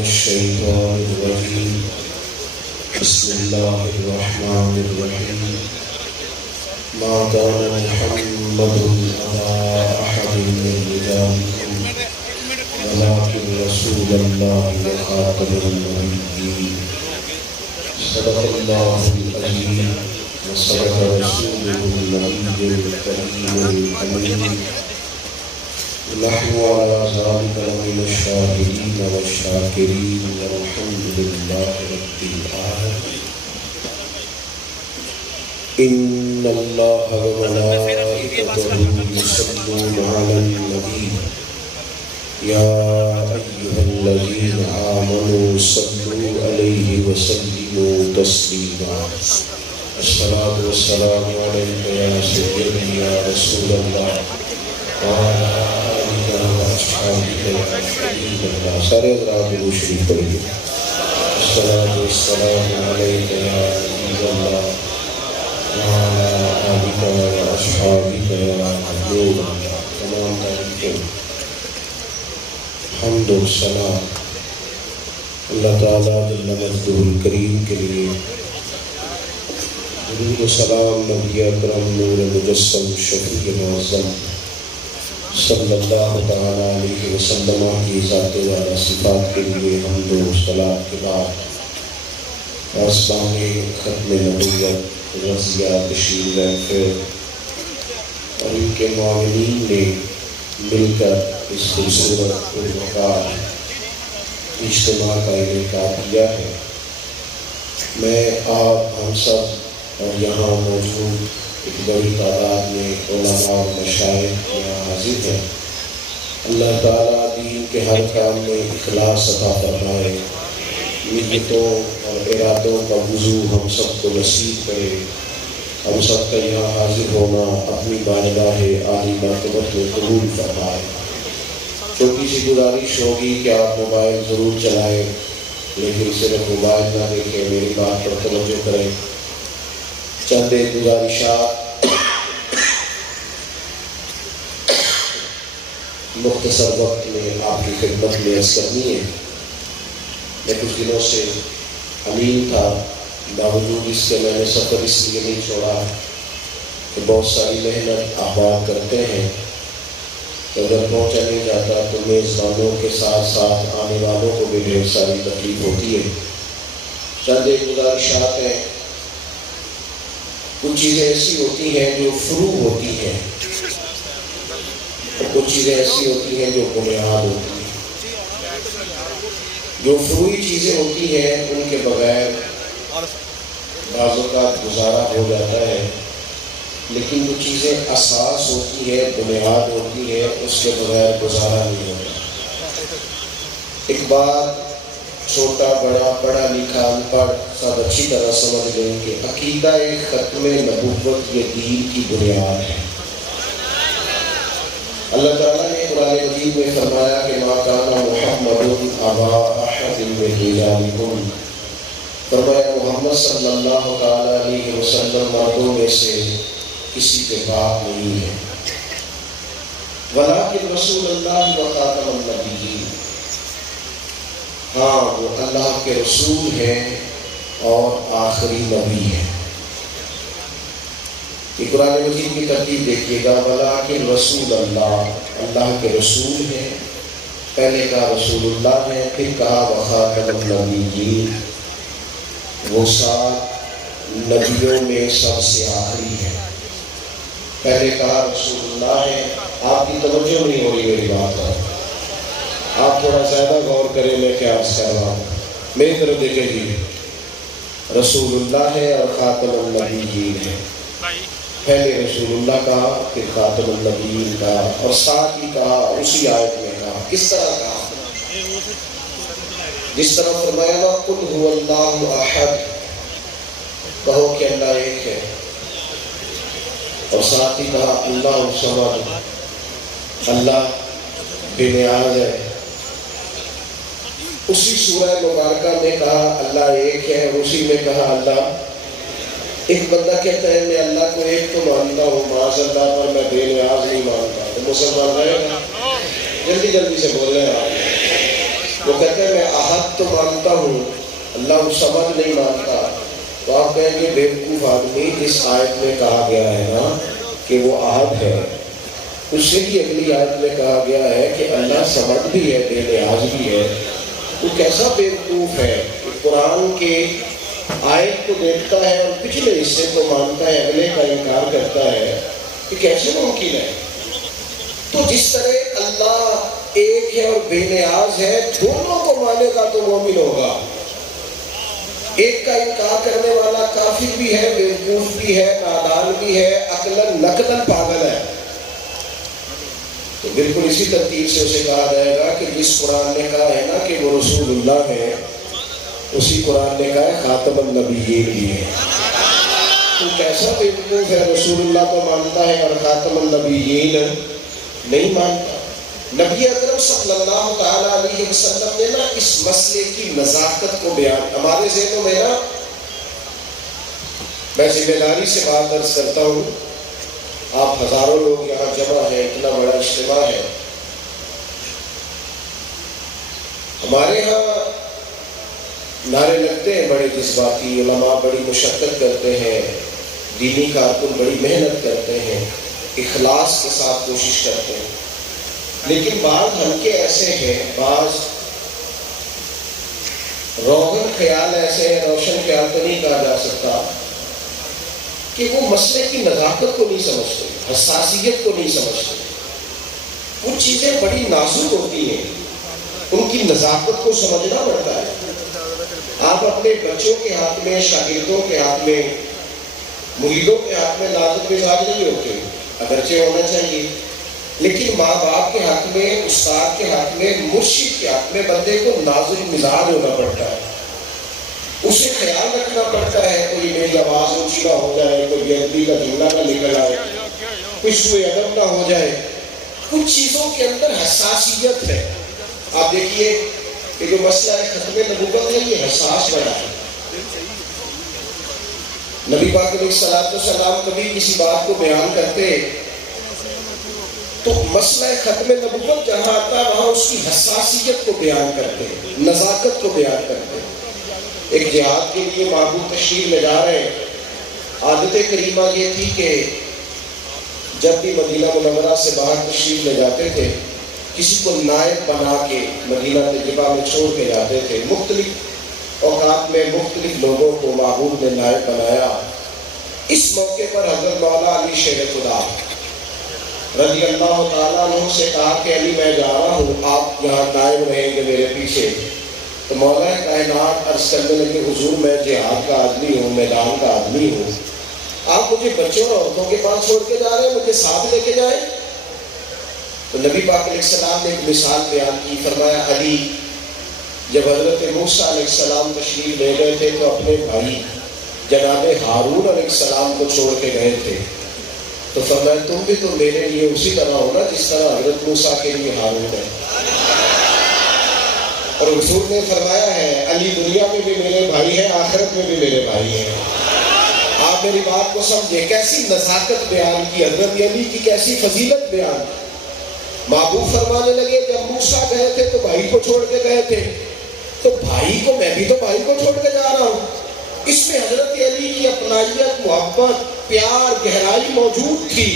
الشيطان الرجيم بسم الله الرحمن الرحيم ما كان محمد أبا أحد من رجالكم ولكن رسول الله وخاتم النبيين صدق الله العظيم وصدق رسوله النبي الكريم الأمين نحن على ذلك لمن الشاهدين والشاكرين والحمد لله رب العالمين إن الله وملائكته يصلون على النبي يا أيها الذين آمنوا صلوا عليه وسلموا تسليما الصلاة والسلام عليك يا سيدي يا رسول الله وعلى آلك وأصحابك يا حبيب الله سارے حضرات درود شریف پڑھیے الصلاة والسلام عليك يا نبي الله وعلى آلك وأصحابك يا حبيب الله تمام تعریفیں حمد و سلام اللہ تعالیٰ جل مجدہ الکریم کے لیے، درود و سلام نبی اکرم نور مجسم شفیع معظم صلی اللہ تعالیٰ علیہ وسلم کی ذات والا صفات کے لیے حمد و صلاۃ کے بعد آسمان ختم نبوت رضیہ تشریف لائے اور ان کے معاونین نے مل کر اس خوبصورت پروقار اجتماع کا انعقاد کیا ہے۔ میں آپ ہم سب اور یہاں موجود ایک بڑی تعداد میں علماء اور مشائخ یہاں حاضر ہیں، اللہ تعالیٰ دین کے ہر کام میں اخلاص عطا فرمائے، نیتوں اور ارادوں کا وضو ہم سب کو نصیب کرے، ہم سب کا یہاں حاضر ہونا اپنی بارگاہ عالی مرتبت میں قبول فرمائے۔ چھوٹی سی گزارش ہوگی کہ آپ موبائل ضرور چلائیں، لیکن صرف موبائل نہ دیکھیں، میری بات پر توجہ کریں۔ چند ایک گزارشات مختصر وقت میں آپ کی خدمت میں عرض کرنی ہے۔ میں کچھ دنوں سے امین تھا، باوجود اس کے میں نے سفر اس لیے نہیں چھوڑا کہ بہت ساری محنت احباب کرتے ہیں، تو اگر پہنچا نہیں جاتا تو میزبانوں کے ساتھ ساتھ آنے والوں کو بھی ڈھیر ساری تکلیف ہوتی ہے۔ چند ایک گزارشات ہیں۔ کچھ چیزیں ایسی ہوتی ہیں جو فروع ہوتی ہیں اور کچھ چیزیں ایسی ہوتی ہیں جو بنیاد ہوتی ہیں۔ جو فروعی چیزیں ہوتی ہیں ان کے بغیر بعض اوقات گزارا ہو جاتا ہے، لیکن جو چیزیں اساس ہوتی ہے، بنیاد ہوتی ہے، اس کے بغیر گزارا نہیں ہوتا۔ ایک بات چھوٹا بڑا پڑھا لکھا ان پڑھ سب اچھی طرح سمجھ گئے کہ عقیدہ ختم نبوت یہ دین کی بنیاد ہے۔ اللہ تعالیٰ نے قرآن مجید میں فرمایا کہ ما کان محمد ابا احد من رجالکم، فرمایا محمد صلی اللہ تعالیٰ علیہ وسلم مردوں میں سے کسی کے باپ نہیں ہے، ولیکن رسول اللہ و خاتم النبیین، ہاں وہ اللہ کے رسول ہیں اور آخری نبی ہیں۔ یہ قرآن مجید کی ترتیب دیکھیے گا، ولیکن رسول اللہ، اللہ کے رسول ہیں، پہلے کہا رسول اللہ ہے، پھر کہا وخاتم النبیین، وہ 7 نبیوں میں سب سے آخری ہے۔ پہلے کہا رسول اللہ ہے، آپ کی توجہ نہیں ہو رہی میری بات پر، آپ تھوڑا زیادہ غور کریں میں کیا عرض کر رہا ہوں، میری طرف دیکھیں گی۔ رسول اللہ ہے اور خاتم النبیین ہے، پہلے رسول اللہ کہا، پھر خاتم النبیین کہا، اور ساتھ ہی کہا اسی آیت میں کہا، کس طرح کہا؟ جس طرح فرمایا نا قل هو اللہ احد، کہو کہ اللہ ایک ہے، اور ساتھ ہی کہا اللہ الصمد، اللہ بے نیاز ہے۔ اسی سورہ مبارکہ میں کہا اللہ ایک ہے، اسی میں کہا اللہ ایک بندہ کہتا ہے میں اللہ کو ایک تو مانتا ہوں، معاذ اللہ پر میں بے نیاز نہیں مانتا، تو مسلمان رہے گا؟ جلدی جلدی سے بول رہے ہیں آپ۔ وہ کہتے ہیں میں احد تو مانتا ہوں، اللہ الصمد نہیں مانتا. تو آپ کہیں گے بیوقوف آدمی، جس آیت میں کہا گیا ہے نا کہ وہ احد ہے، اس سے بھی اگلی آیت میں کہا گیا ہے کہ اللہ صمد بھی ہے، بے نیاز بھی ہے. تو کیسا بیوقوف ہے کہ قرآن کے آیت کو دیکھتا ہے اور پچھلے حصے کو مانتا ہے، اگلے کا انکار کرتا ہے، کہ کیسے ممکن ہے؟ تو جس طرح اللہ ایک ہے اور بے نیاز ہے، دونوں کو مانے گا تو مومن ہوگا. ایک کا انکار کرنے والا کافر بھی ہے، بیوقوف بھی ہے، نادان بھی ہے، عقلاً نقلاً پاگل ہے. تو بالکل اسی ترتیب سے اسے کہا جائے گا کہ جس قرآن نے کہا ہے نا کہ وہ رسول اللہ ہے، اسی قرآن نے کہا ہے خاتم النبیین بھی ہے. تو کیسا بیوقوف ہے، رسول اللہ کو مانتا ہے اور خاتم النبیین نہیں مانتا. نبی اکرم صلی اللہ تعالیٰ علیہ وسلم نے نا اس مسئلے کی نزاکت کو بیان، ہمارے ذہنوں میں نا، میں ذمہ داری سے بات عرض کرتا ہوں، آپ ہزاروں لوگ یہاں جمع ہیں، اتنا بڑا اجتماع ہے. ہمارے ہاں نعرے لگتے ہیں بڑے جذباتی، علماء بڑی مشقت کرتے ہیں، دینی کارکن بڑی محنت کرتے ہیں، اخلاص کے ساتھ کوشش کرتے ہیں. لیکن بعض ہلکے ایسے ہیں، بعض روشن خیال ایسے ہیں، روشن خیال تو نہیں کہا جا سکتا، کہ وہ مسئلے کی نزاکت کو نہیں سمجھتے، حساسیت کو نہیں سمجھتے. کچھ چیزیں بڑی نازک ہوتی ہیں، ان کی نزاکت کو سمجھنا پڑتا ہے. آپ اپنے بچوں کے ہاتھ میں، شاگردوں کے ہاتھ میں، مریدوں کے ہاتھ میں نازک مزاج نہیں ہوتے، اگرچہ ہونا چاہیے، لیکن ماں باپ کے ہاتھ میں، استاد کے ہاتھ میں، مرشد کے ہاتھ میں بندے کو نازک مزاج ہونا پڑتا ہے. اسے خیال رکھنا پڑتا ہے کوئی میری آواز اونچی نہ ہو جائے، کوئی بے ادبی کا جملہ نہ نکل آئے، کوئی سوء ادب نہ ہو جائے. کچھ چیزوں کے اندر حساسیت ہے. آپ دیکھیے کہ جو مسئلہ ہے ختم نبوت ہے، یہ حساس بڑا ہے. نبی پاک علیہ الصلوۃ والسلام کبھی کسی بات کو بیان کرتے تو مسئلہ ختم نبوت جہاں آتا وہاں اس کی حساسیت کو بیان کرتے، نزاکت کو بیان کرتے. ایک جہاد کے لیے محبوب تشریف لے جا رہے ہیں. عادت کریمہ یہ تھی کہ جب بھی مدینہ منورہ سے باہر تشریف لے جاتے تھے، کسی کو نائب بنا کے مدینہ طیبہ میں چھوڑ کے جاتے تھے. مختلف اوقات میں مختلف لوگوں کو محبوب نے نائب بنایا. اس موقع پر حضرت مولا علی شیر خدا رضی اللہ تعالیٰ عنہ سے کہا کہ علی میں جا رہا ہوں، آپ یہاں نائب رہیں گے میرے پیچھے. تو مولا کائنات عرض کرنے لگے حضور میں جہاد کا آدمی ہوں، میدان کا آدمی ہوں، آپ مجھے بچوں اور عورتوں کے پاس چھوڑ کے جا رہے ہیں، مجھے ساتھ لے کے جائیں. تو نبی پاک علیہ السلام نے ایک مثال بیان کی. فرمایا علی جب حضرت موسیٰ علیہ السلام تشریف لے گئے تھے تو اپنے بھائی جناب ہارون علیہ السلام کو چھوڑ کے گئے تھے. تو فرمایا تم بھی تو میرے لیے اسی طرح ہو نا جس طرح حضرت موسیٰ کے لیے ہارون ہے. اور حضور نے فرمایا ہے علی دنیا میں بھی میرے بھائی ہیں، آخرت میں بھی میرے بھائی ہیں. آپ میری بات کو سمجھے، کیسی نزاکت بیان کی، حضرت علی کی کیسی فضیلت بیان. محبوب فرمانے لگے جب موسیٰ گئے تھے تو بھائی کو چھوڑ کے گئے تھے، تو بھائی کو میں بھی تو بھائی کو چھوڑ کے جا رہا ہوں. اس میں حضرت علی کی اپنائیت، محبت، پیار، گہرائی موجود تھی.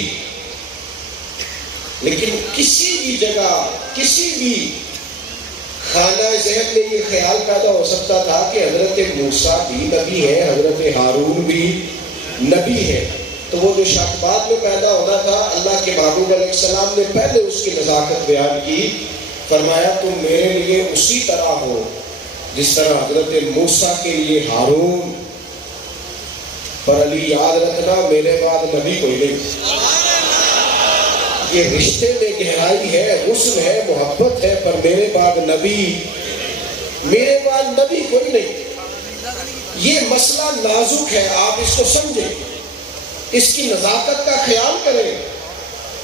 لیکن کسی بھی جگہ، کسی بھی خانہ ذہن میں یہ خیال پیدا ہو سکتا تھا کہ حضرت موسیٰ بھی نبی ہے، حضرت ہارون بھی نبی ہے. تو وہ جو شک بعد میں پیدا ہونا تھا، اللہ کے محبوب علیہ السلام نے پہلے اس کی نزاکت بیان کی. فرمایا تم میرے لیے اسی طرح ہو جس طرح حضرت موسیٰ کے لیے ہارون. پر علی یاد رکھنا میرے بعد نبی کوئی نہیں. یہ رشتے میں گہرائی ہے، حسن ہے، محبت ہے، پر میرے بعد نبی، میرے بعد نبی کوئی نہیں. یہ مسئلہ نازک ہے، آپ اس کو سمجھیں، اس کی نزاکت کا خیال کریں.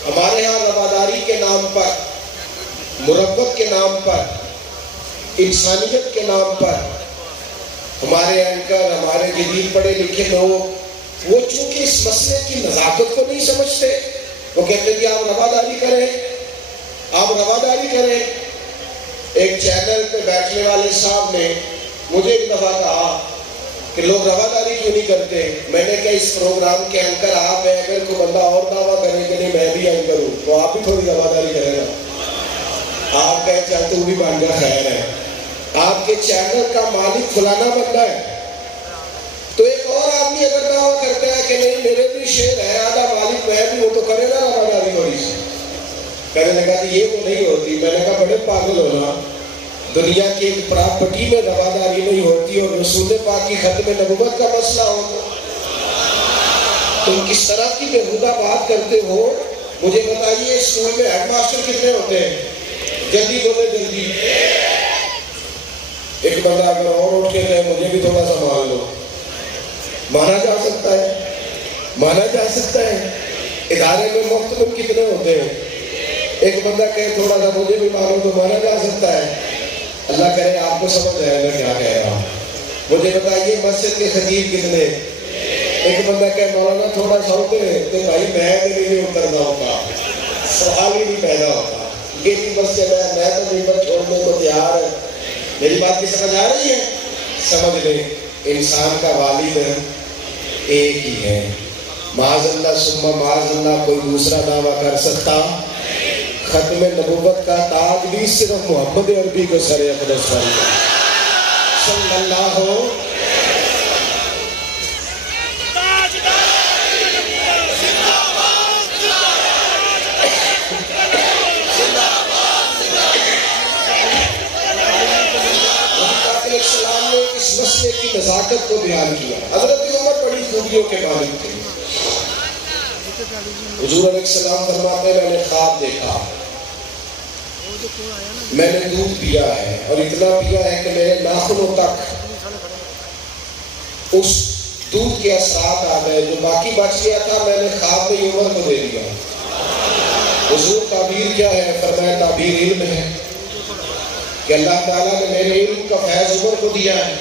ہمارے ہاں رواداری کے نام پر، مربت کے نام پر، انسانیت کے نام پر ہمارے اینکر، ہمارے جدید پڑھے لکھے لوگ وہ چونکہ اس مسئلے کی نزاکت کو نہیں سمجھتے، وہ کہتے ہیں کہ آپ رواداری کریں، آپ رواداری کریں. ایک چینل پہ بیٹھنے والے صاحب نے مجھے ایک دفعہ کہا کہ لوگ رواداری کیوں نہیں کرتے. میں نے کہا اس پروگرام کے اینکر آپ ہیں, اگر کوئی بندہ اور دعویٰ کرے کہ نہیں میں بھی اینکر ہوں تو آپ بھی تھوڑی رواداری کریں گا. آپ کہیں چاہے تو بھی بن جا, خیر ہے. آپ کے چینل کا مالک فلانا بندہ ہے تو ایک اور آدمی اگر دعویٰ کرتا ہے کہ نہیں میرے بھی شیئر ہے, آدھا مالک میں بھی وہ تو کرے گا رواداری تھوڑی سی. کہنے لگا کہ یہ تو نہیں ہوتی. میں نے کہا بڑے پاگل ہونا, دنیا کی ایک پراپرٹی میں رواداری نہیں ہوتی اور رسول پاک کی ختم نبوت کا مسئلہ ہو تو تم کس طرح کی بےہودہ بات کرتے ہو. مجھے بتائیے اسکول میں ہیڈ ماسٹر کتنے ہوتے ہیں؟ جلدی بولے جلدی. ایک بندہ اگر اور اٹھ کے کہے مجھے بھی تھوڑا سا مان لو, مانا جا سکتا ہے, مانا جا سکتا ہے. ادارے میں مختلف کتنے ہوتے ہیں؟ ایک بندہ کہے تھوڑا سا مجھے بھی مانو تو مانا جا سکتا ہے. اللہ کرے آپ کو سمجھ آئے میں کیا کہہ رہا ہوں. مجھے بتائیے مسجد کے خطیب کتنے؟ ایک بندہ کہے مولانا تھوڑا سا ہوتے ہیں تو بھائی میں بھی نہیں اترنا ہوگا, سوال ہی نہیں پیدا ہوتا. یہ بھی مسجد ہے, میں تو ممبر چھوڑنے کو تیار ہے. میری بات کی سمجھ آ رہی ہے؟ سمجھ لیں انسان کا والد ایک ہی ہے. معاذ اللہ ثم معاذ اللہ کوئی دوسرا دعویٰ کر سکتا. ختم نبوت کا تاج بھی صرف محمد عربی کو سر اقدس پر صلی اللہ ہو. السلام نے اس مسئلے کی نزاکت کو بیان کیا. حضرت عمر بڑی خوبیوں کے مالک تھے. حضور علیہ السلام فرماتے ہیں میں نے خواب دیکھا, میں نے دودھ پیا ہے اور اتنا پیا ہے کہ میرے ناخنوں تک اس دودھ کے اثرات آ گئے. جو باقی بچ گیا تھا میں نے خواب میں عمر کو دے دیا. حضور تعبیر کیا ہے؟ فرمایا تعبیر علم ہے کہ اللہ تعالیٰ نے میرے علم کا فیض عمر کو دیا ہے.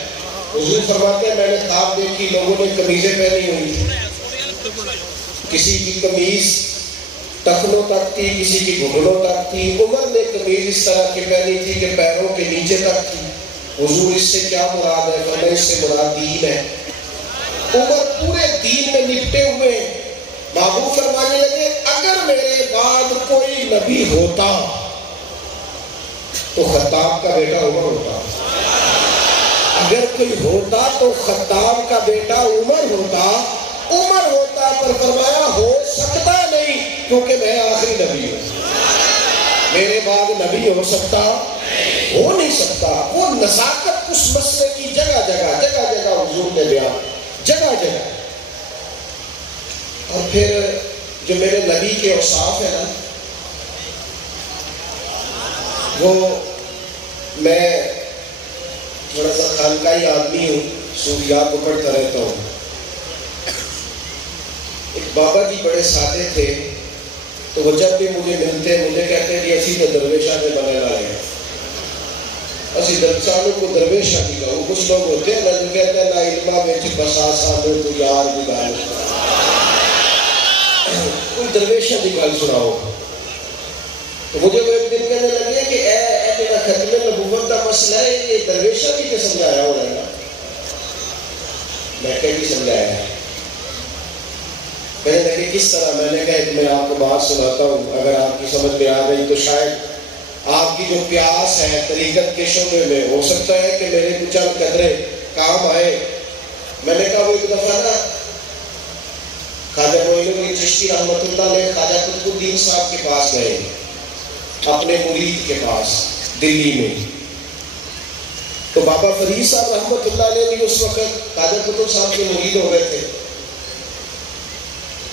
حضور فرماتے ہیں میں نے خواب دیکھی لوگوں نے قمیضیں پہنی ہوئی تھی. کسی کی قمیض ٹخنوں تک تھی, کسی کی گھٹنوں تک تھی. عمر نے قمیض اس طرح کی پہنی تھی کہ پیروں کے نیچے تک تھی. حضور اس سے کیا مراد ہے؟ فرمایا اس سے مراد دین ہے. عمر پورے دین میں لپٹے ہوئے. محبوب فرمانے لگے اگر میرے بعد کوئی نبی ہوتا تو خطاب کا بیٹا عمر ہوتا. اگر کوئی ہوتا تو خطاب کا بیٹا عمر ہوتا. عمر ہوتا پر فرمایا ہو سکتا نہیں کیونکہ میں آخری نبی ہوں. میرے بعد نبی ہو سکتا ہو نہیں سکتا. وہ نزاکت اس مسئلے کی جگہ جگہ حضور نے بیان, جگہ جگہ. اور پھر جو میرے نبی کے اوصاف ہیں نا, وہ میں تھوڑا سا خانقاہی آدمی ہوں, سوریات کو پڑھتا رہتا ہوں. ایک بابا جی بڑے سادے تھے تو وہ جب بھی مجھے ملتے مجھے کہتے ہیں کہ اسی تو درویشہ میں بنے لائے ہیں. اسی درسانوں کو درویشہ کی کہوں. کچھ لوگ ہوتے ہیں نا جو کہتے ہیں لا علمہ میں بسا سامنے تو یار بھی گال کوئی درویشہ کی گال سناؤ. تو مجھے وہ ایک دن کہنے لگے کہ اے میرا ختم نبوت کا مسئلہ ہے, یہ درویشہ بھی کہ سمجھایا ہو رہا ہے. میں کہیں بھی سمجھایا ہے. کہنے لگے کس طرح؟ میں نے کہا میں آپ کو بات سناتا ہوں, اگر آپ کی سمجھ میں آ رہی تو شاید آپ کی جو پیاس ہے طریقت کے شعبے میں ہو سکتا ہے کہ میرے کچھ چند قدرے کام آئے. میں نے کہا وہ ایک دفعہ نا خواجہ معین چشتی رحمۃ اللہ علیہ خواجہ قطب الدین صاحب کے پاس گئے, اپنے مرید کے پاس دلی میں. تو بابا فرید صاحب رحمۃ اللہ علیہ بھی اس وقت خواجہ قطب صاحب کے مرید ہو گئے تھے.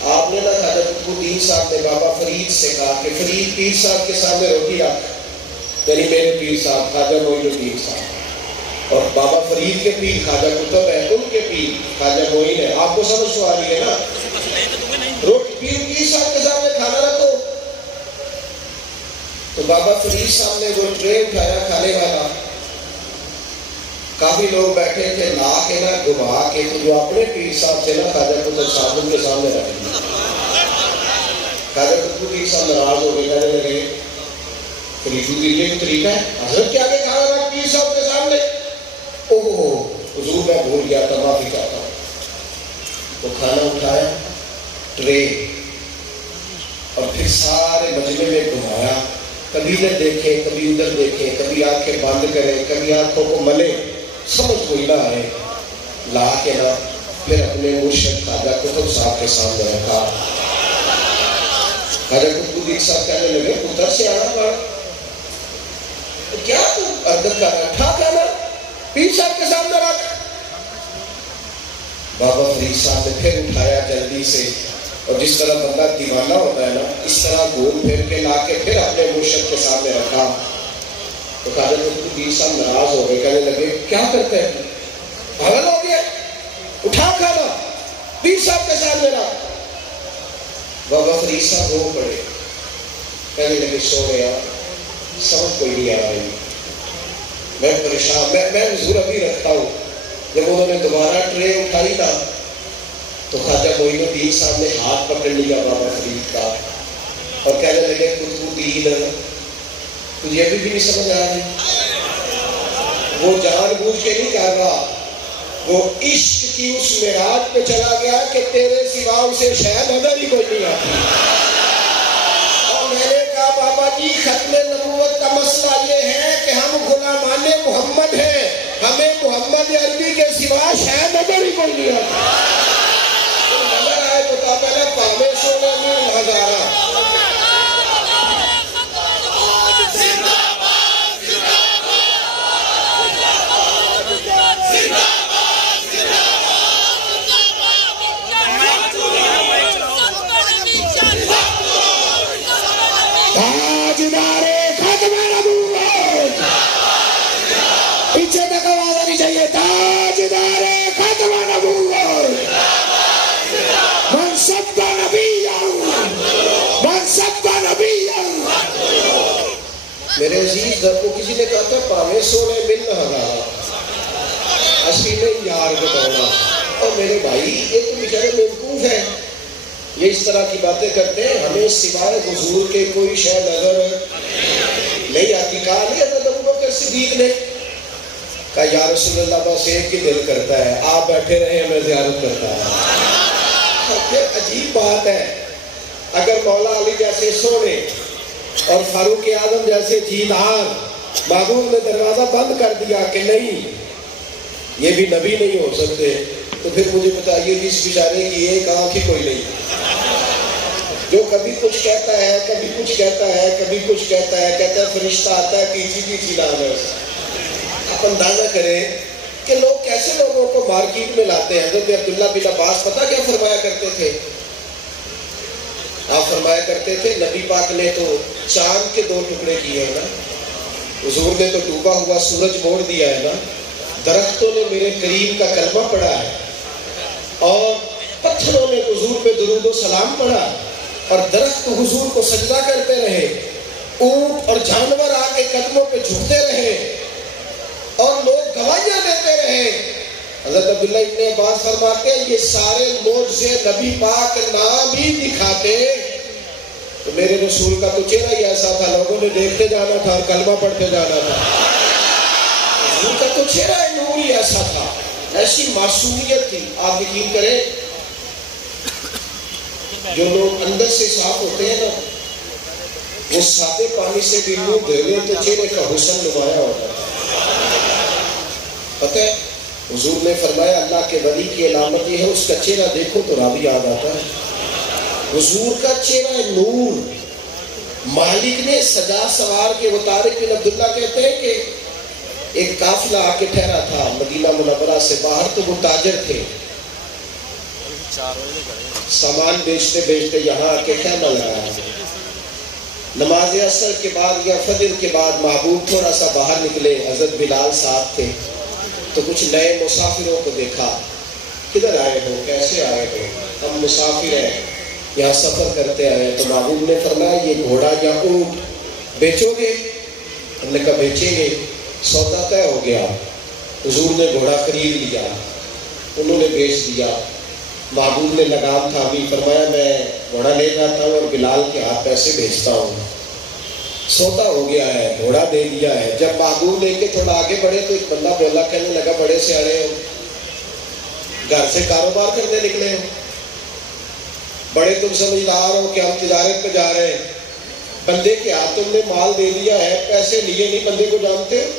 آپ نے نا خواجہ قطب الدین صاحب نے بابا فرید سے کہا کہ فرید پیر صاحب کے سامنے روٹی رکھ, یعنی میرے پیر صاحب خواجہ معین الدین صاحب, اور بابا فرید کے پیر خواجہ قطب ہے, ان کے پیر خواجہ معین ہے. آپ کو سمجھ تو آ رہی ہے نا؟ روٹی پیر صاحب کے سامنے کھانا رکھو. تو بابا فرید صاحب نے وہ ٹرے اٹھایا کھانے والا, کافی لوگ بیٹھے تھے, لا کے نا گھما کے تو جو اپنے پیر صاحب سے نا خواجہ قطب صاحب ان کے سامنے رکھ دیا. خواجہ قطب الدین صاحب ناراض ہو گئے, کہنے لگے یہ طریقہ ہے حضرت کے آگے کھانا رکھ پیر صاحب کے سامنے؟ اوہ حضور میں بھول گیا تھا، معافی چاہتا ہوں. تو کھانا اٹھایا ٹرے اور پھر سارے مجمع میں گھمایا، کبھی ادھر دیکھے کبھی ادھر دیکھے، کبھی آنکھیں بند کرے کبھی آنکھوں کو ملے، سمجھ کوئی نہ آئے. لا کے نا پھر اپنے مرشد خواجہ قطب صاحب کے سامنے رکھا. خواجہ قطب صاحب کہنے لگے پتر سے آنا پڑا، کیا تو ادب کا رکھا کہنا پیر صاحب کے سامنے رکھ. بابا فرید صاحب نے پھر اٹھایا جلدی سے، اور جس طرح بندہ دیوانہ ہوتا ہے نا اس طرح گول پھیر کے لا کے پھر اپنے مرشد کے سامنے رکھا. تو خواجہ قطب پیر صاحب ناراض ہو گئے، کہنے لگے کیا کرتے ہیں، پاگل ہو گیا، اٹھا کھانا پیر صاحب کے سامنے رکھ. بابا فرید صاحب رو پڑے، کہنے لگے سو گیا، سمجھ کوئی نہیں آ رہی، میں پریشان، میں حضور ابھی رکھتا ہوں. جب انہوں نے دوبارہ ٹرے اٹھائی نا تو خواجہ معین الدین صاحب نے ہاتھ پکڑ لیا بابا فرید کا اور کہنے لگے قطب الدین تجھے ابھی بھی نہیں سمجھ آ رہی. وہ جان بوجھ کے نہیں کر رہا، وہ عشق کی اس معراج پہ چلا گیا کہ تیرے سوا اسے شاید نظر ہی کوئی نہیں آتی. اور میں نے کہا بابا جی ختم نبوت کا مسئلہ یہ ہے کہ ہم غلامان محمد ہیں، ہمیں محمد عربی کے سوا شاید نظر ہی کوئی نہیں آتا. نظر آئے تو پہلے پاوے سونے میں ہزارہ. پیچھے تک آواز آنی چاہیے، تاجدار ختم نبوت من سب نبیًا من سب نبیًا. میرے عزیز جب کو کسی نے کہا تھا پاوے سونے مل ہزارہ اسی میں یار بتاؤں. اور میرے بھائی یہ تو بیچارے بیوقوف ہیں، یہ اس طرح کی باتیں کرتے ہیں، ہمیں سوائے حضور کے کوئی شے نظر نہیں آتی. کہا نہیں حضرت ابوبکر صدیق نے، کہا یا رسول اللہ بس ایک ہی دل کرتا ہے آپ بیٹھے رہے میں زیارت کرتا ہوں. پھر عجیب بات ہے، اگر مولا علی جیسے سونے اور فاروق اعظم جیسے دیندار محبوب نے دروازہ بند کر دیا کہ نہیں یہ بھی نبی نہیں ہو سکتے، تو پھر مجھے بتائیے اس بیچارے کی ایک آنکھ ہی کوئی نہیں، جو کبھی کچھ کہتا ہے کبھی کچھ کہتا ہے کبھی کچھ کہتا ہے، کہتا ہے فرشتہ آتا ہے پیچھی پیچھی نام ہے. آپ اندازہ کریں کہ لوگ کیسے لوگوں کو مارکیٹ میں لاتے ہیں. حضرت عبداللہ بن عباس پتہ کیا فرمایا کرتے تھے؟ آپ فرمایا کرتے تھے نبی پاک نے تو چاند کے 2 ٹکڑے کیے ہیں نا، حضور نے تو ڈوبا ہوا سورج موڑ دیا ہے نا، درختوں نے میرے کریم کا کلمہ پڑھا ہے اور پتھروں نے حضور پہ درود و سلام پڑھا اور درخت حضور کو سجدہ کرتے رہے، اونٹ اور جانور آ کے قدموں پہ جھکتے رہے اور لوگ گواہیاں دیتے رہے. حضرت عبداللہ ابن عباس فرماتے ہیں یہ سارے معجزے نبی پاک نہ بھی دکھاتے تو میرے رسول کا تو چہرہ ہی ایسا تھا، لوگوں نے دیکھتے جانا تھا اور کلمہ پڑھتے جانا تھا. رسول کا تو چہرہ نور ہی ایسا تھا، ایسی معصومیت تھی. آپ یقین کریں جو لوگ اندر سے صاف ہوتے ہیں نا وہ سادے پانی سے بھی منہ دھو لیں تو چہرے کا حسن نمایاں ہوتا ہے. پتہ ہے حضور نے فرمایا اللہ کے ولی کی علامت یہ ہے اس کا چہرہ دیکھو تو راوی یاد آتا ہے. حضور کا چہرہ نور. مالک نے سجا سوار کے وہ طارق بن عبداللہ کہتے ہیں کہ ایک قافلہ آ کے ٹھہرا تھا مدینہ منورہ سے باہر، تو وہ تاجر تھے، سامان بیچتے بیچتے یہاں آ کے خیمہ لگایا. نماز عصر کے بعد یا فجر کے بعد محبوب تھوڑا سا باہر نکلے، حضرت بلال صاحب تھے، تو کچھ نئے مسافروں کو دیکھا. کدھر آئے ہو، کیسے آئے ہو؟ ہم مسافر ہیں، یہاں سفر کرتے آئے. تو محبوب نے فرمایا یہ گھوڑا یا اونٹ بیچو گے؟ ہم نے کہا بیچیں گے. سودا طے ہو گیا. حضور نے گھوڑا خرید لیا، انہوں نے بیچ دیا. محبوب نے لگام تھامی، فرمایا میں گھوڑا لے جاتا ہوں اور بلال کے ہاتھ پیسے بھیجتا ہوں. سوتا ہو گیا ہے، گھوڑا دے دیا ہے. جب بابو لے کے تھوڑا آگے بڑھے تو ایک بندہ بولا، کہنے لگا بڑے سیانے ہو، گھر سے کاروبار کرنے نکلے ہو، بڑے تم سمجھدار ہو کہ ہم تجارت پہ جا رہے ہیں. بندے کے ہاتھ تم نے مال دے دیا ہے، پیسے لیے نہیں، بندے کو جانتے ہو،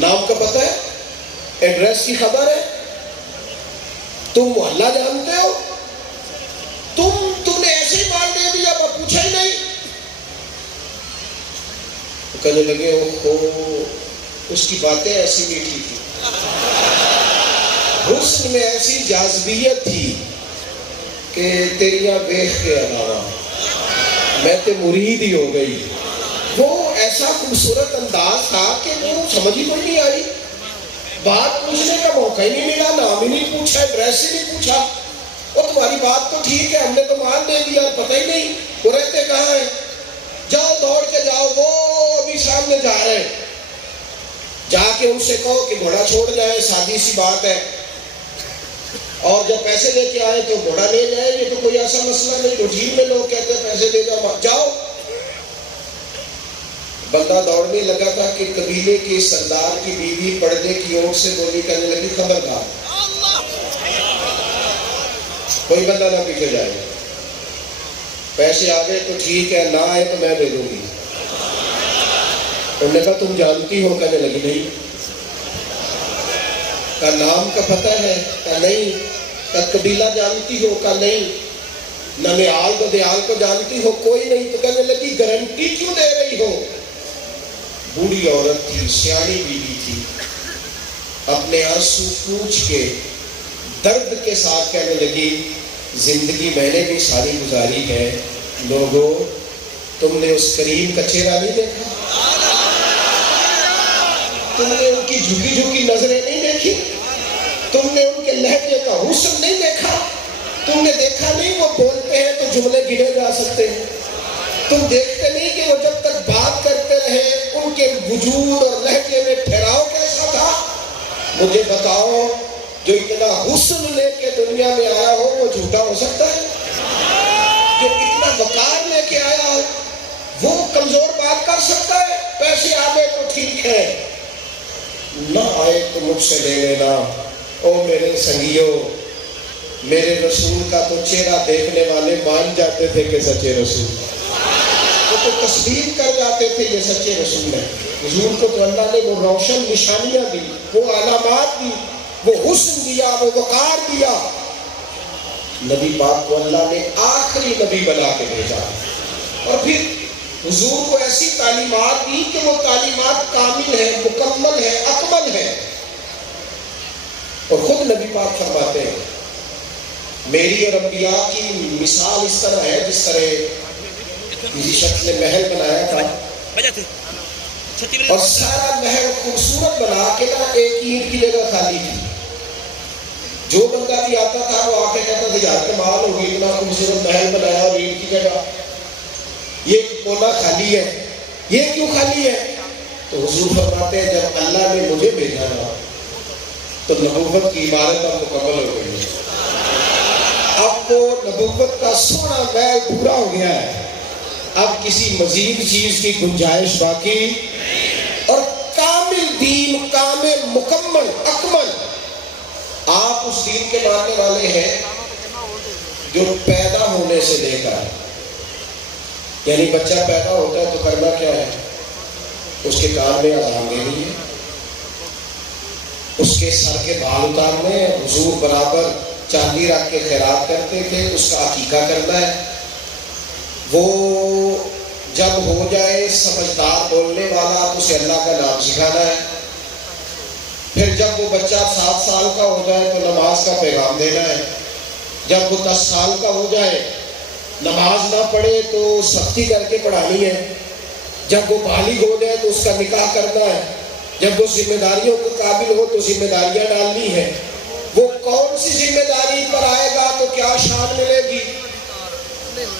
نام کا پتہ ہے، ایڈریس کی خبر ہے، تم محلہ جانتے ہو، تم نے ایسے ہی مال دے دیا، پوچھا ہی نہیں. کہنے لگے اس کی باتیں ایسی میٹھی تھی، حسن میں ایسی جاذبیت تھی کہ تیریاں دیکھ کے علاوہ میں تے مرید ہی ہو گئی. وہ ایسا خوبصورت انداز تھا کہ وہ سمجھ ہی کوئی نہیں آئی، بات پوچھنے کا موقع ہی نہیں ملا، نام ہی نہیں پوچھا، ایڈریس ہی نہیں پوچھا. اور تمہاری بات تو ٹھیک ہے، ہم نے تو مال دے دیا، پتہ ہی نہیں وہ رہتے کہاں ہیں. جاؤ دوڑ کے جاؤ، وہ ابھی سامنے جا رہے ہیں، جا کے ان سے کہو کہ گھوڑا چھوڑ جائے، سادی سی بات ہے. اور جب پیسے لے کے آئے تو گھوڑا لے جائے، یہ تو کوئی ایسا مسئلہ نہیں. روٹین میں لوگ کہتے ہیں پیسے دے جاؤ، جاؤ. بندہ دوڑنے لگا تھا کہ قبیلے کے سردار کی بیوی پردے کی اوٹ سے بولی، کہنے لگی خبردار کوئی بندہ نہ پیچھے جائے، پیسے آ گئے تو ٹھیک ہے، نہ آئے تو میں دے دوں گی. انہوں نے کہا تم جانتی ہو؟ کہنے لگی نہیں. کا نام کا پتہ ہے؟ کا نہیں. کا قبیلہ جانتی ہو؟ کا نہیں. نمیال بدیال کو جانتی ہو؟ کوئی نہیں. تو کہنے لگی گارنٹی کیوں دے رہی ہو؟ بوڑھی عورت تھی، سیانی بیوی تھی، اپنے آنسو پوچھ کے درد کے ساتھ کہنے لگی زندگی میں نے بھی ساری گزاری ہے، لوگوں تم نے اس کریم کا چہرہ نہیں دیکھا، تم نے ان کی جھکی جھکی نظریں نہیں دیکھی، تم نے ان کے لہجے کا حسن نہیں دیکھا، تم نے دیکھا نہیں وہ بولتے ہیں تو جملے گنے جا سکتے ہیں، تم دیکھتے نہیں کہ وہ جب تک بات کرتے رہے ان کے وجود اور لہجے میں ٹھہراؤ کیسا تھا. مجھے بتاؤ جو اتنا حسن لے کے دنیا میں آیا ہو وہ جھوٹا ہو سکتا ہے؟ جو اتنا وقار لے کے آیا ہو وہ کمزور بات کر سکتا ہے؟ پیسے آ گئے تو ٹھیک ہے، نہ آئے تو مجھ سے لے لینا. او میرے سنگیوں، میرے رسول کا تو چہرہ دیکھنے والے مان جاتے تھے کہ سچے رسول، وہ تو تسلیم کر جاتے تھے یہ سچے رسول ہیں. حضور کو تو اللہ نے وہ روشن نشانیاں دی، وہ علامات دی، وہ حسن دیا، وہ وقار دیا. نبی پاک کو اللہ نے آخری نبی بنا کے بھیجا، اور پھر حضور کو ایسی تعلیمات دی کہ وہ تعلیمات کامل ہے، مکمل ہے، اکمل ہے. اور خود نبی پاک فرماتے ہیں میری اور انبیاء کی مثال اس طرح ہے جس طرح کسی شخص نے محل بنایا تھا اور سارا محل خوبصورت بنا کے نا ایک اینٹ کی جگہ خالی تھی. جو بندہ بھی آتا تھا وہ آ کے کہتا تھا یار کمال ہوگی، اتنا خوبصورت محل بنایا اور اینٹ کی جگہ یہ کونا خالی ہے، یہ کیوں خالی ہے؟ تو حضور فرماتے ہیں جب اللہ نے مجھے بھیجا نا تو نبوت کی عبارت اب مکمل ہو گئی ہے. اب وہ نبوت کا سونا محل پورا ہو گیا ہے، اب کسی مزید چیز کی گنجائش باقی، اور کامل دین، کامل، مکمل، اکمل. آپ اس دین کے ماننے والے ہیں جو پیدا ہونے سے لے کر، یعنی بچہ پیدا ہوتا ہے تو کرنا کیا ہے؟ اس کے کان میں اذان دینی ہے، اس کے سر کے بال اتارنے ہیں. حضور برابر چاندی رکھ کے خیرات کرتے تھے، اس کا عقیقہ کرنا ہے. وہ جب ہو جائے سمجھدار بولنے والا تو اسے اللہ کا نام سکھانا ہے. پھر جب وہ بچہ 7 سال کا ہو جائے تو نماز کا پیغام دینا ہے. جب وہ 10 سال کا ہو جائے نماز نہ پڑھے تو سختی کر کے پڑھانی ہے. جب وہ بالغ ہو جائے تو اس کا نکاح کرنا ہے. جب وہ ذمہ داریوں کے قابل ہو تو ذمہ داریاں ڈالنی ہے. وہ کون سی ذمہ داری پر آئے گا تو کیا شان ملے گی؟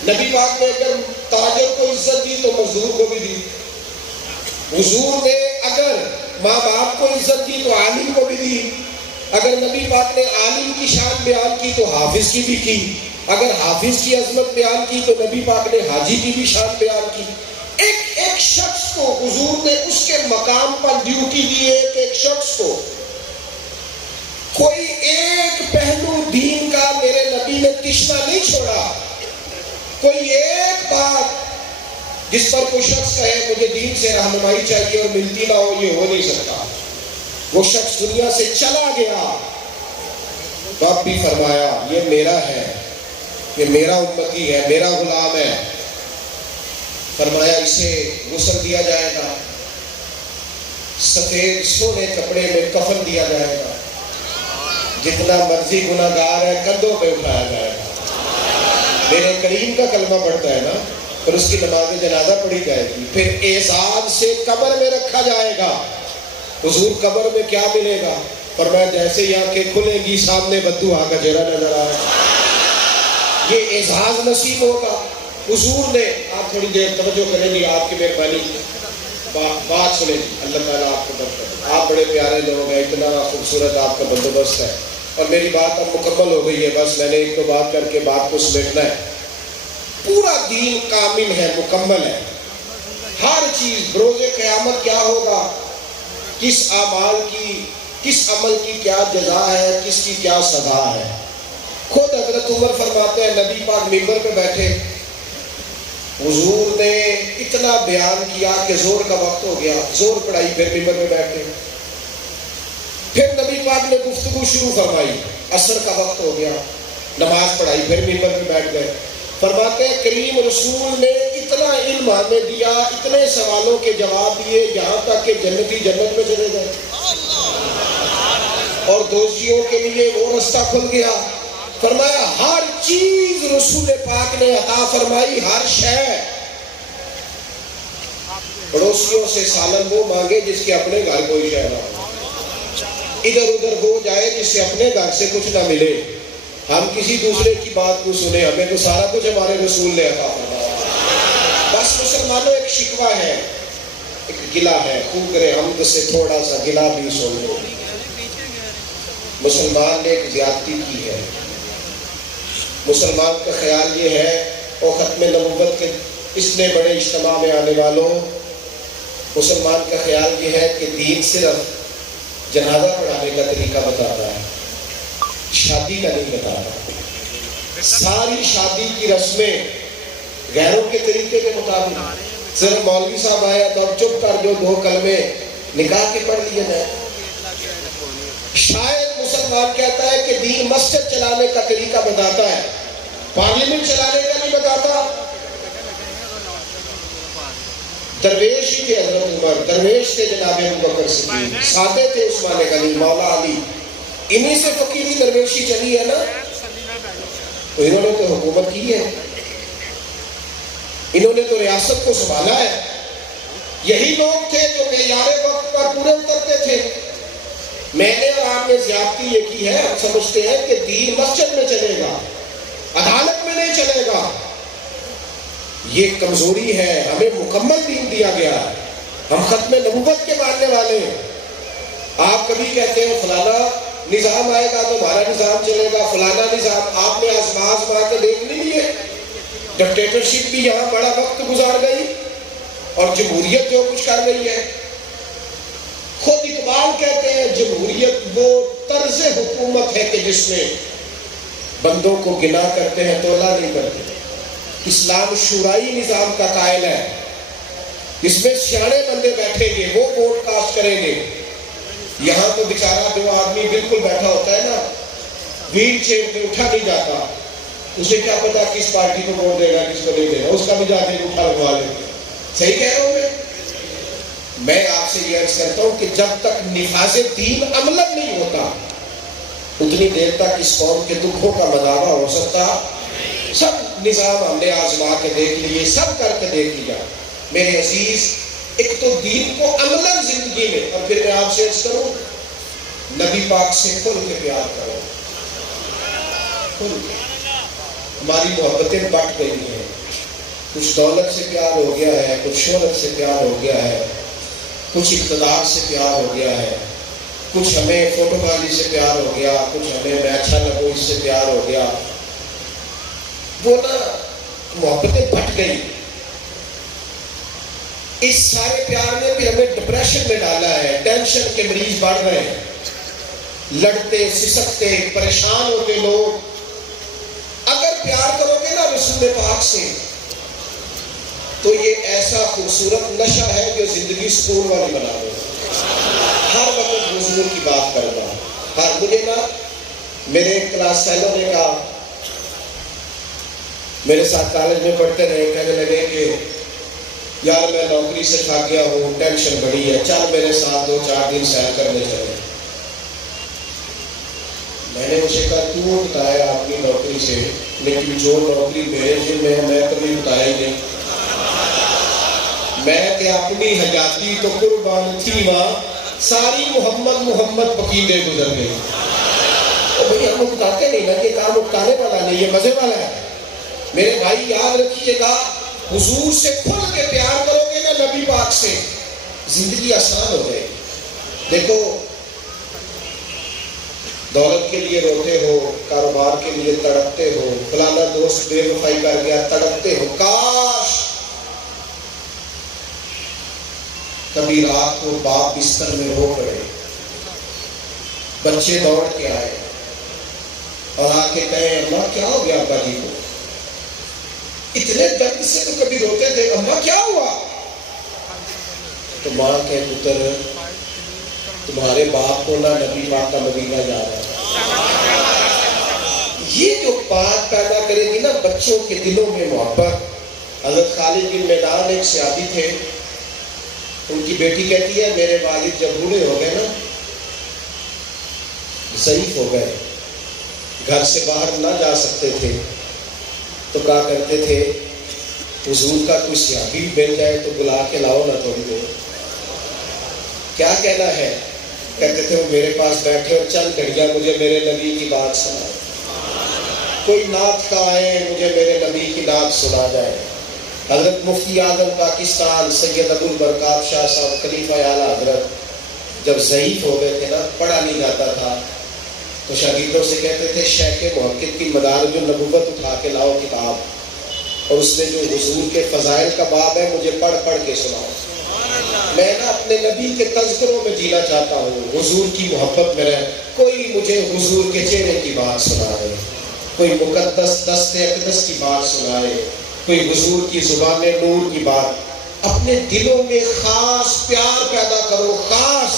نبی پاک نے اگر تاجر کو عزت دی تو مزدور کو بھی دی. حضور نے اگر ماں باپ کو عزت دی تو عالم کو بھی دی. اگر نبی پاک نے عالم کی شان بیان کی تو حافظ کی بھی کی. اگر حافظ کی عظمت بیان کی تو نبی پاک نے حاجی کی بھی شان بیان کی. ایک شخص کو حضور نے اس کے مقام پر ڈیوٹی دی ہے کہ ایک شخص کو کوئی ایک پہلو دین کا میرے نبی نے تشنا نہیں چھوڑا. کوئی ایک بات جس پر کوئی شخص کہے مجھے دین سے رہنمائی چاہیے اور ملتی نہ ہو، یہ ہو نہیں سکتا. وہ شخص دنیا سے چلا گیا تو اب بھی فرمایا یہ میرا ہے، یہ میرا امتی ہے، میرا غلام ہے. فرمایا اسے غسل دیا جائے گا، سفید سونے کپڑے میں کفن دیا جائے گا، جتنا مرضی گناہ گار ہے کندھوں پہ اٹھایا جائے گا. میرے کریم کا کلمہ پڑھتا ہے نا، پھر اس کی نماز جنازہ پڑھی جائے گی، پھر اعزاز سے قبر میں رکھا جائے گا. حضور قبر میں کیا ملے گا؟ فرمایا جیسے ہی آنکھیں کھلیں گی سامنے بدوحا کا چہرہ نظر آئے گا. یہ اعزاز نصیب ہوگا. حضور نے، آپ تھوڑی دیر توجہ کریں گی، آپ کی مہربانی، بات سنیں گی. اللہ تعالیٰ آپ کو برکت. آپ بڑے پیارے لوگ ہیں، اتنا خوبصورت آپ کا بندوبست ہے، اور میری بات اب مکمل ہو گئی ہے. بس میں نے ایک دو بات کر کے بات کو سمیٹنا ہے. پورا دین کامل ہے، مکمل ہے. ہر چیز بروز قیامت کیا ہوگا، کس اعمال کی، کس عمل کی کیا جزا ہے، کس کی کیا سزا ہے. خود حضرت عمر فرماتے ہیں نبی پاک ممبر پہ بیٹھے، حضور نے اتنا بیان کیا کہ زور کا وقت ہو گیا، زور پڑھائی، پھر ممبر پہ بیٹھے. پھر نبی پاک نے گفتگو شروع فرمائی، عصر کا وقت ہو گیا، نماز پڑھائی، پھر ممبر پہ بیٹھ گئے. فرماتے ہیں کریم رسول نے اتنا علم ہمیں دیا، اتنے سوالوں کے جواب دیے، یہاں تک کہ جنتی جنت میں چلے گئے اور دوزیوں کے لیے وہ رستہ کھل گیا. فرمایا ہر چیز رسول پاک نے عطا فرمائی، ہر شے. پڑوسیوں سے سالن وہ مانگے جس کے اپنے گھر کوئی شے نہ ہو، ادھر ادھر ہو جائے جس سے اپنے گھر سے کچھ نہ ملے. ہم کسی دوسرے کی بات کو سنیں، ہمیں تو سارا کچھ ہمارے رسول نے عطا فرمایا. بس مسلمانوں ایک شکوہ ہے، ایک گلہ ہے، خوب کرے حمد سے تھوڑا سا گلہ بھی سن لو. مسلمان نے ایک زیادتی کی ہے. مسلمان کا خیال یہ ہے، اور ختم نبوت کے اتنے بڑے اجتماع میں آنے والوں، مسلمان کا خیال یہ ہے کہ دین صرف جنازہ پڑھانے کا طریقہ بتاتا ہے، شادی کا نہیں بتاتا. ساری شادی کی رسمیں غیروں کے طریقے کے مطابق، صرف مولوی صاحب آیا تو چپ کر جو دو کلمے نکاح کے پڑھ لیے جائے. شاید مسلمان کہتا ہے کہ دین مسجد چلانے کا طریقہ بتاتا ہے، پارلیمنٹ چلانے کا نہیں بتاتا. درویش ہی تھے حضرت عمر، درویش تھے جناب ابوبکر صدیق، سادے تھے عثمان غنی، مولا علی. انہی سے فقیری درویشی چلی ہے نا، تو انہوں نے تو حکومت کی ہے، انہوں نے تو ریاست کو سنبھالا ہے. یہی لوگ تھے جو معیار وقت پر پورے اترتے تھے. میں نے اور آپ نے زیادتی یہ کی ہے، ہم سمجھتے ہیں کہ دین مسجد میں چلے گا، عدالت میں نہیں چلے گا. یہ کمزوری ہے. ہمیں مکمل دین دیا گیا ہے، ہم ختم نبوت کے ماننے والے ہیں. آپ کبھی کہتے ہیں فلانا نظام آئے گا تو ہمارا نظام چلے گا، فلانا نظام. آپ نے آزما کے دیکھ نہیں لیے؟ ڈکٹیٹرشپ بھی یہاں بڑا وقت گزار گئی، اور جمہوریت جو کچھ کر رہی ہے. خود اقبال کہتے ہیں جمہوریت وہ طرز حکومت ہے کہ جس میں بندوں کو گنا کرتے ہیں تولا نہیں کرتے. اسلام شورائی نظام کا قائل ہے، اس میں سیانے بندے بیٹھیں گے، وہ ووٹ کاسٹ کریں گے. یہاں تو بیچارہ جو آدمی بالکل بیٹھا ہوتا ہے نا، ویل چیئر پہ اٹھا نہیں جاتا، اسے کیا پتا کس پارٹی کو ووٹ دے گا کس کو نہیں دے گا، اس کا بھی جا کے اٹھا لگوا لیں گے. صحیح کہہ رہا ہوں میں آپ سے یہ عرض کرتا ہوں کہ جب تک نفاذ دین عملاً نہیں ہوتا اتنی دیر تک اس قوم کے دکھوں کا مداوع ہو سکتا. سب نظام ہم نے آزما کے دیکھ لیے، سب کر کے دیکھ لیا. میرے عزیز، ایک تو دین کو عملاً زندگی میں، اور پھر میں آپ سے عرض کروں نبی پاک سے کھل کے پیار کرو. ہماری محبتیں بٹ گئی ہیں، کچھ دولت سے پیار ہو گیا ہے، کچھ شہرت سے پیار ہو گیا ہے، کچھ اقتدار سے پیار ہو گیا ہے، کچھ ہمیں فوٹو بازی سے پیار ہو گیا، کچھ ہمیں میں اچھا لگوں اس سے پیار ہو گیا. وہ نا محبتیں بٹ گئی. اس سارے پیار نے بھی ہمیں ڈپریشن میں ڈالا ہے، ٹینشن کے مریض بڑھ رہے ہیں، لڑتے سسکتے پریشان ہوتے لوگ۔ اگر پیار کرو گے نا رسول پاک سے تو یہ ایسا خوبصورت نشہ ہے جو زندگی سکون والی بنا دے۔ ہر وقت حضور کی بات کرنا، ہر مجھے نا میرے کلاس فیلو نے کہا، میرے ساتھ کالج میں پڑھتے رہے، کہنے لگے کہ یار میں نوکری سے تھک گیا ہوں، ٹینشن بڑی ہے، چل میرے ساتھ 2-4 دن سیر کرنے چلے۔ میں نے اسے کہا کیوں بتایا اپنی نوکری سے، لیکن جو نوکری میرے ذمہ میں میں کبھی بتایا ہی نہیں۔ میں کہ اپنی حیاتی تو قربان تھی وہاں، ساری محمد محمد پکیلے گزر گئی۔ اور بھئی ہم اکتاتے نہیں نا، یہ کام اکتانے والا نہیں، یہ مزے والا ہے۔ میرے بھائی یاد رکھیے گا، حضور سے کھل کے پیار کرو گے نا نبی پاک سے، زندگی آسان ہو جائے۔ دیکھو دولت کے لیے روتے ہو، کاروبار کے لیے تڑپتے ہو، فلانا دوست بے وفائی کر گیا تڑپتے ہو، کاش کبھی رات کو باپ بستر میں رو پڑے، بچے دوڑ کے آئے اور آ کے کہیں اماں کیا ہو گیا ابا جی کو، اتنے درد سے تو کبھی روتے تھے، اماں کیا ہوا؟ تو ماں کہ پتر تمہارے باپ کو نہ نبی پاک کا مدینہ جا رہا ہے۔ یہ جو بات پیدا کرے گی نا بچوں کے دلوں میں محبت۔ حضرت خالد بن میدان ایک صحابی تھے، ان کی بیٹی کہتی ہے میرے والد جب بوڑھے ہو گئے نا، ضعیف ہو گئے، گھر سے باہر نہ جا سکتے تھے، تو کہا کرتے تھے حضور کا کوئی صحابی مل جائے تو بلا کے لاؤ نا تھوڑی دیر۔ کیا کہنا ہے؟ کہتے تھے وہ میرے پاس بیٹھے اور چند گھڑیاں مجھے میرے نبی کی بات سنائے، کوئی نعت کا آئے مجھے میرے نبی کی نعت سنا جائے۔ حضرت مفتی اعظم پاکستان سید ابو البرکات شاہ صاحب خلیفہ اعلیٰ حضرت جب ضعیف ہو گئے تھے نا، پڑھا نہیں جاتا تھا، تو شاگردوں سے کہتے تھے شیخ محقق کی مدارج النبوت اٹھا کے لاؤ کتاب، اور اس میں جو حضور کے فضائل کا باب ہے مجھے پڑھ پڑھ کے سناؤ۔ میں نا اپنے نبی کے تذکروں میں جینا چاہتا ہوں، حضور کی محبت میں رہ، کوئی مجھے حضور کے چہرے کی بات سنائے، کوئی مقدس دست اقدس کی بات سنائے، کوئی حضور کی زبان نور کی بات۔ اپنے دلوں میں خاص پیار پیدا کرو، خاص،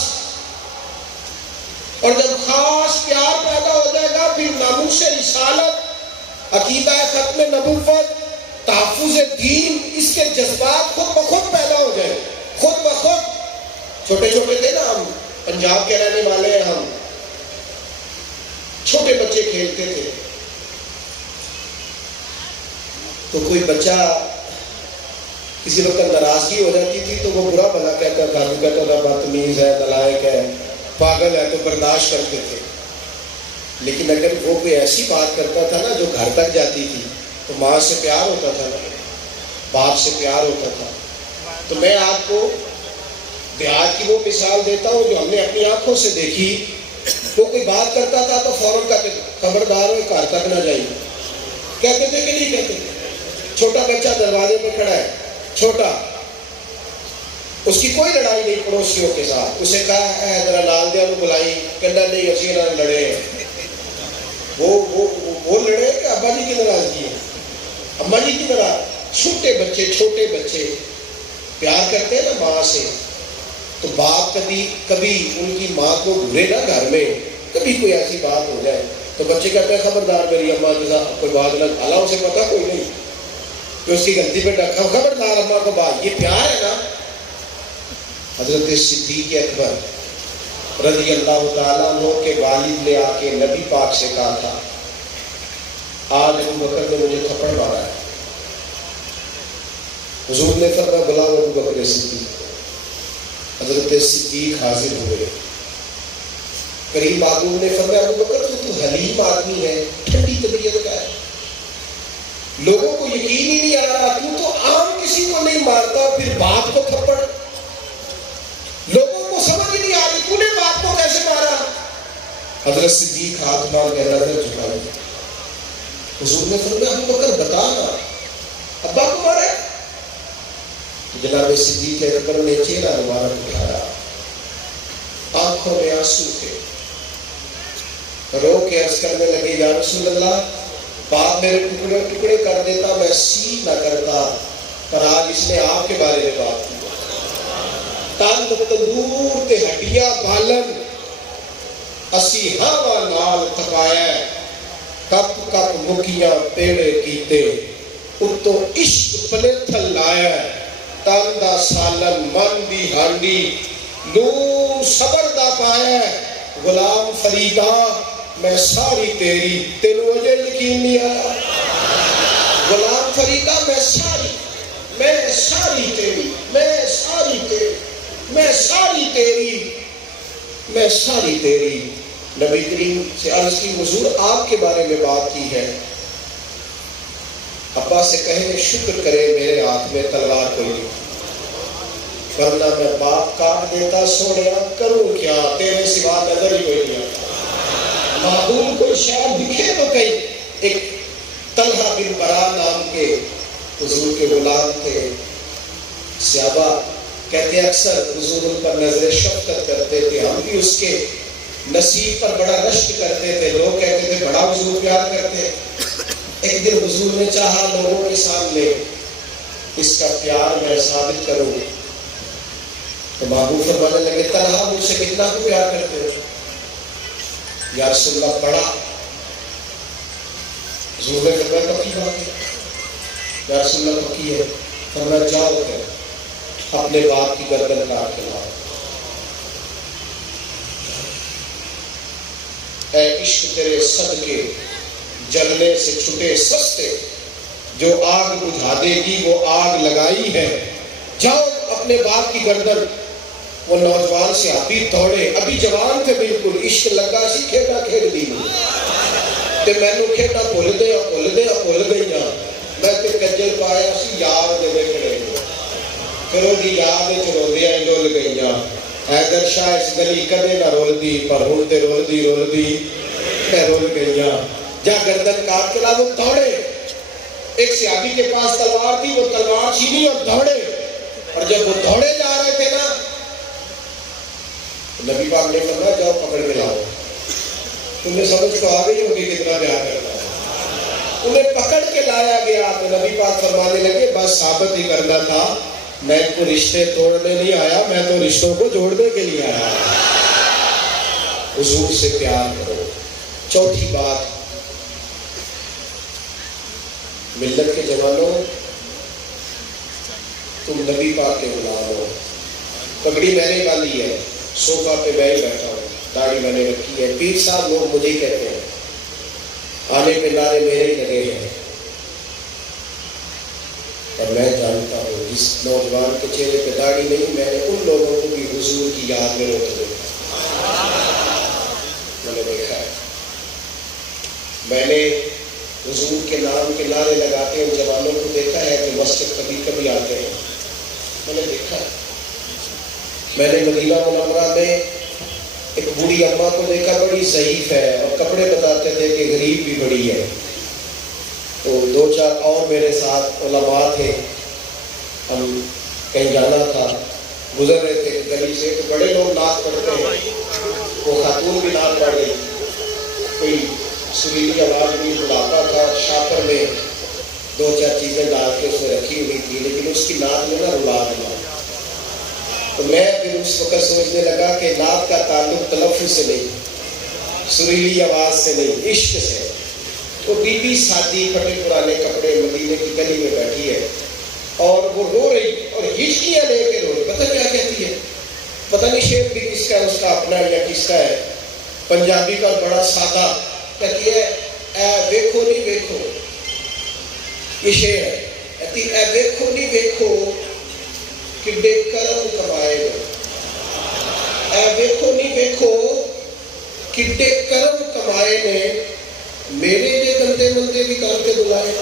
اور جب خاص پیار پیدا ہو جائے گا پھر ناموس رسالت، عقیدہ ختم نبوت، تحفظ دین، اس کے جذبات خود بخود پیدا ہو جائے، خود بخود۔ چھوٹے چھوٹے تھے نا ہم، پنجاب کے رہنے والے ہیں ہم، چھوٹے بچے کھیلتے تھے، تو کوئی بچہ کسی وقت ناراضگی ہو جاتی تھی تو وہ برا بھلا کہتا تھا، تو کہتا تھا بدتمیز ہے، نالائق ہے، پاگل ہے، تو برداشت کرتے تھے۔ لیکن اگر وہ کوئی ایسی بات کرتا تھا نا جو گھر تک جاتی تھی، تو ماں سے پیار ہوتا تھا، باپ سے پیار ہوتا تھا۔ تو میں آپ کو دیہات کی وہ مثال دیتا ہوں جو ہم نے اپنی آنکھوں سے دیکھی۔ وہ کوئی بات کرتا تھا تو فوراً کہتے خبردار ہو گھر تک نہ جائیے، کہتے تھے کہ نہیں کہتے؟ چھوٹا بچہ دروازے پہ کھڑا ہے، چھوٹا، اس کی کوئی لڑائی نہیں پڑوسیوں کے ساتھ، اسے کہا ہے ذرا لال دیا کو بلائی، کہنا نہیں اسی نہ لڑے ہیں۔ وہ لڑے کہ ابا جی کی ناراضگی ہے، اما جی کی ناراض۔ چھوٹے بچے پیار کرتے ہیں نا ماں سے، تو باپ کبھی ان کی ماں کو بھولے نا، گھر میں کبھی کوئی ایسی بات ہو جائے تو بچے کہتے ہیں خبردار میری اماں کے ساتھ کوئی بات نہ، حالانکہ اسے پتا کوئی نہیں کہ اس کی غلطی پہ ڈاکا، خبردار اماں کو بات۔ یہ پیار ہے نا۔ حضرت صدیق اکبر رضی اللہ تعالیٰ عنہ کے والد نے آ کے نبی پاک سے کہا تھا آج ابو بکر نے مجھے تھپڑ مارا ہے۔ حضور نے فرمایا بلاؤ ابو بکر صدیق۔ حضرت صدیق حاضر ہوئے، کریم آدمی نے فرمایا ابو بکر تو حلیم آدمی ہے، ٹھنڈی طبیعت کا ہے، لوگوں کو یقین ہی نہیں آ رہا، تو عام کسی کو نہیں مارتا، پھر باپ کو تھپڑ، لوگوں کو سمجھ نہیں آ رہی تو نے باپ کو کیسے مارا؟ حضرت صدیق ہاتھ مار کے نظر جھکائے، حضور نے فرمایا ابو بکر بتا نا ابا کو مارا؟ جناب صدیق اکبر نے چہرہ مبارک اٹھایا، آنکھوں میں آنسو تھے، رو کے عرض کرنے لگے یا رسول اللہ، باپ میرے ٹکڑے ٹکڑے کر دیتا، میں سی نہ کرتا، پر آج اس نے آپ کے بارے میں بات کی۔ تن تندور تے ہڈیاں بالن، اسی ہوا نال تپایا، کپ کپ مکیاں پیڑے کیتے، اتو عشق پلے تھل لایا، تن دا سالن من دی ہانڈی، نور صبر دا پایا، غلام فریدا میں ساری تیری، تینوں وجہ یقین نہیں آیا؟ غلام فریدا میں ساری تیری، میں ساری تیری۔ نبی کریم سے عرض کی حضور آپ کے بارے میں بات کی ہے، ابا سے کہیں شکر کرے میرے ہاتھ میں تلوار کوئی نہیں، ورنہ میں باپ کاٹ دیتا، سوڑیا کروں کیا، تیرے سوا نظر ہی کوئی نہیں آتا۔ معلوم کوئی شاید دکھے تو کہیں۔ ایک طلحہ بن برا نام کے حضور کے غلام تھے، صحابہ کہتے اکثر حضور ان پر نظر شفقت کرتے تھے، ہم بھی اس کے نصیب پر بڑا رشک کرتے تھے، لوگ کہتے تھے بڑا حضور پیار کرتے۔ ایک دن حضور نے چاہا لوگوں کے سامنے اس کا پیار میں ثابت کروں، تو محبوب فرمانے لگے طلحہ مجھ سے کتنا کو پیار کرتے ہو؟ یا رسول اللہ بڑا۔ حضور نے فرمایا پکی بات ہے؟ یا رسول اللہ پکی ہے۔ فرمایا جاؤ کہ اپنے باپ کی گردن کاٹ کے لاؤ۔ اے عشق تیرے صدقے جلنے سے چھٹے سستے، جو آگ بجھا دے گی وہ آگ لگائی ہے، جاؤ اپنے باپ کی گردن۔ وہ نوجوان سے ابھی دوڑے، ابھی جوان تھے بالکل، عشق لگا سی کھیڈا کھیڈ دی تے مینوں کھیڈا بھول گئیاں، میں تے کجل پایا سی یار دے کھڑے، پھر وہ یاد روندیاں ڈول گئیاں۔ حیدر شاہ اس گلی کدے نہ رول دی، پر ہن تے رول دی رول گئیاں۔ جا گردن کاٹ کے لا، وہ دوڑے، ایک صحابی کے پاس تلوار تھی، وہ تلوار چھینی اور دوڑے، اور جب وہ دوڑے جا رہے تھے نا، نبی پاک نے فرمایا جاؤ پکڑ کے لاؤ۔ تمہیں سمجھ تو آ گئی ہوگی کتنا پیار کرتا ہے۔ انہیں پکڑ کے لایا گیا تو نبی پاک فرمانے لگے بس ثابت ہی کرنا تھا، میں کو رشتے توڑنے نہیں آیا، میں تو رشتوں کو جوڑنے کے لیے آیا۔ حضور سے پیار کرو۔ چوتھی بات، ملت کے جوانوں، تم نبی پاک کے غلام ہو۔ پگڑی میں نے ڈالی ہے، صوفہ پہ میں ہی بیٹھا ہوں، داڑھی میں نے رکھی ہے، پیر صاحب لوگ مجھے ہی کہتے ہیں، آنے پہ نعرے میرے ہی لگے ہیں، اور میں جانتا ہوں جس نوجوان کے چہرے پہ داڑھی نہیں، میں نے ان لوگوں کو بھی حضور کی یاد میں روک دیکھا، میں نے دیکھا ہے۔ میں نے حضور کے نام کے نعرے لگاتے ان جوانوں کو دیکھا ہے کہ مسجد کبھی کبھی آتے ہیں، میں نے دیکھا ہے۔ میں نے مدینہ منورہ میں ایک بوڑھی اماں کو دیکھا، بڑی ضعیف ہے اور کپڑے بتاتے تھے کہ غریب بھی بڑی ہے، تو دو چار اور میرے ساتھ علماء تھے، ہم کہیں جانا تھا، گزر رہے تھے گلی سے، تو بڑے لوگ نعت پڑھتے ہیں، وہ خاتون بھی نعت پڑھ گئی، کوئی سریلی آواز بھی، بڑھاپا تھا، شاپر میں دو چار چیزیں ڈال کے اس میں رکھی ہوئی تھی، لیکن اس کی نعت میں نہ رلا دیا۔ تو میں پھر اس وقت سوچنے لگا کہ نعت کا تعلق تلفظ سے نہیں، سریلی آواز سے نہیں، عشق سے۔ تو بی بی سادی پھٹے پرانے کپڑے مدینے کی گلی میں بیٹھی ہے اور وہ رو رہی اور ہچکیاں لے کے رو رہی، پتہ کیا کہتی ہے؟ پتہ نہیں شعر بھی کس کا ہے، اس کا اپنا یا کس کا ہے، پنجابی کا بڑا سادہ، کہتی ہے اے ویکھو نہیں ویکھو، یہ شعر ہے، کہتی اے ویکھو نہیں ویکھو کڈے کرم کمائے گا، اے ویکھو نہیں ویکھو کڈے کرم کمائے نے، میرے لیے گندے مندے بھی کر کے بلائے۔